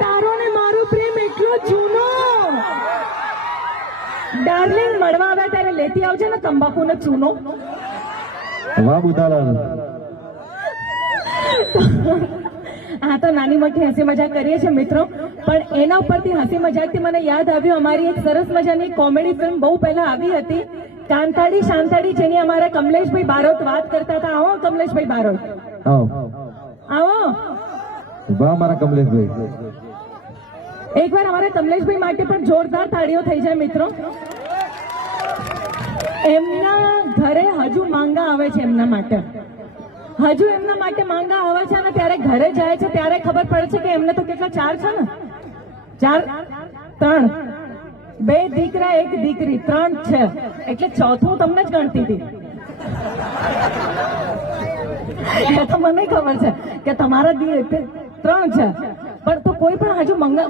તારો ને મારો પ્રેમ એટલો જૂનો. ડાર્લિંગ મળવા આવ્યા ત્યારે લેતી આવજે ને તંબાકુ ને ચૂનો. વાહ બુધાલાલ. હા તો નાની મોટી હસી મજાક કરીએ છીએ મિત્રો, પણ એના ઉપરથી હસી મજાકથી મને યાદ આવ્યું અમારી એક સરસ મજાની કોમેડી ફિલ્મ બહુ પહેલા આવી હતી, કાંતાડી શાંતાડી, જેની અમારા કમલેશભાઈ બારોટ વાત કરતા હતા. આવો કમલેશભાઈ બારોટ, આવો. વાહ મારા કમલેશભાઈ. એકવાર અમારા કમલેશભાઈ માટે પણ જોરદાર તાળીઓ થઈ જાય મિત્રો. એમના ઘરે હજુ માંગા આવે છે, એમના માટે હજુ એમના માટે માંગા આવે છે, અને ત્યારે ઘરે જાય છે ત્યારે ખબર પડે છે કે એમને તો કેટલા 4 છે ને, 3, 2 દીકરા 1 દીકરી, 3 છે, એટલે ચોથું તમને જ ગણતી હતી. એ તો મને ખબર છે કે તમારા 3 છે, પણ તો કોઈ પણ હજુ મંગા